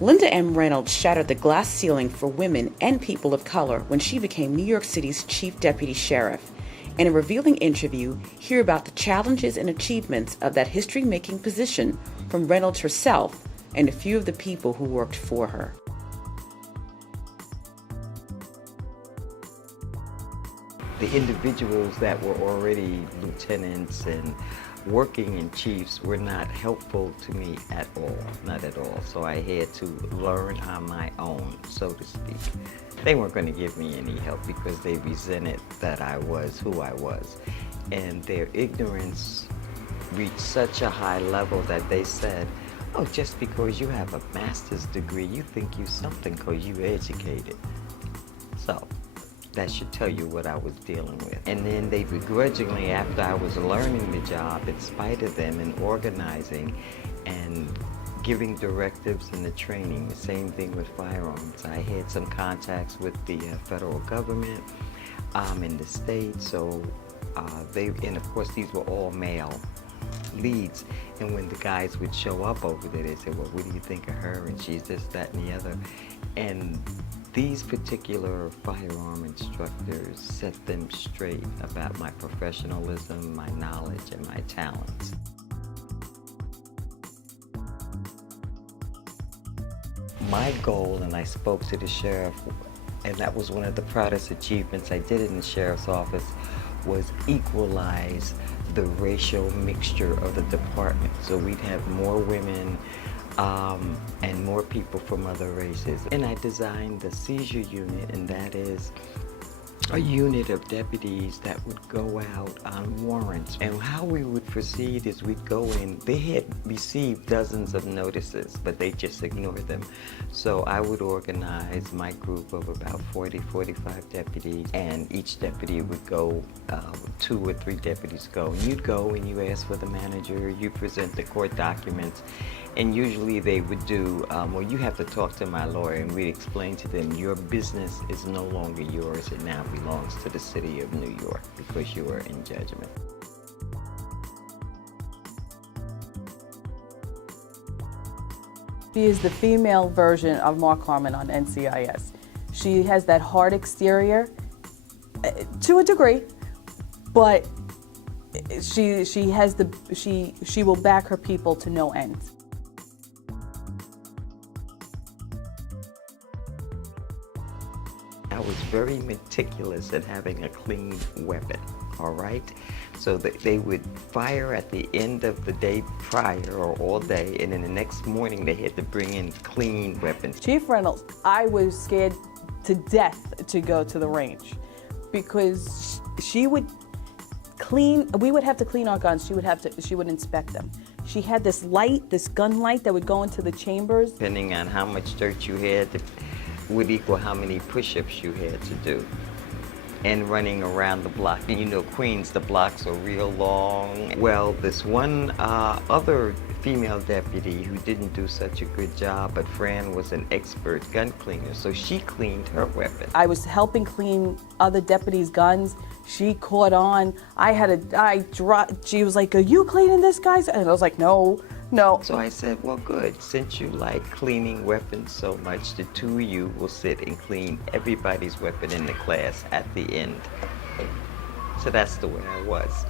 Linda M. Reynolds shattered the glass ceiling for women and people of color when she became New York City's Chief Deputy Sheriff. In a revealing interview, hear about the challenges and achievements of that history-making position from Reynolds herself and a few of the people who worked for her. The individuals that were already lieutenants and working in chiefs were not helpful to me at all, not at all. So I had to learn on my own, so to speak. They weren't going to give me any help because they resented that I was who I was. And their ignorance reached such a high level that they said, oh, just because you have a master's degree, you think you're something because you're educated. So that should tell you what I was dealing with. And then they begrudgingly, after I was learning the job, in spite of them, and organizing and giving directives in the training, the same thing with firearms. I had some contacts with the federal government in the state, so and of course these were all male leads, and when the guys would show up over there, they said, well, what do you think of her? And she's this, that, and the other. And these particular firearm instructors set them straight about my professionalism, my knowledge, and my talents. My goal, and I spoke to the sheriff, and that was one of the proudest achievements I did in the sheriff's office, was equalize the racial mixture of the department. So we'd have more women and more people from other races. And I designed the seizure unit, and that is a unit of deputies that would go out on warrants. And how we would proceed is we'd go in, they had received dozens of notices, but they just ignored them. So I would organize my group of about 40, 45 deputies, and each deputy would go, 2 or 3 deputies go. And you'd go and you ask for the manager, you present the court documents, and usually they would do, well, you have to talk to my lawyer, and we'd explain to them, your business is no longer yours, it now belongs to the city of New York because you are in judgment. She is the female version of Mark Harmon on NCIS. She has that hard exterior, to a degree, but she will back her people to no end. I was very meticulous at having a clean weapon, all right? So that they would fire at the end of the day prior or all day, and then the next morning they had to bring in clean weapons. Chief Reynolds, I was scared to death to go to the range because she would clean, we would have to clean our guns, she would inspect them. She had this light, this gun light that would go into the chambers. Depending on how much dirt you had, would equal how many push-ups you had to do, and running around the block. And you know, Queens, the blocks are real long. Well, this one other female deputy who didn't do such a good job, but Fran was an expert gun cleaner, so she cleaned her weapon. I was helping clean other deputies' guns. She caught on. She was like, are you cleaning this guy's? And I was like, no. So I said, well, good. Since you like cleaning weapons so much, the 2 of you will sit and clean everybody's weapon in the class at the end. So that's the way I was.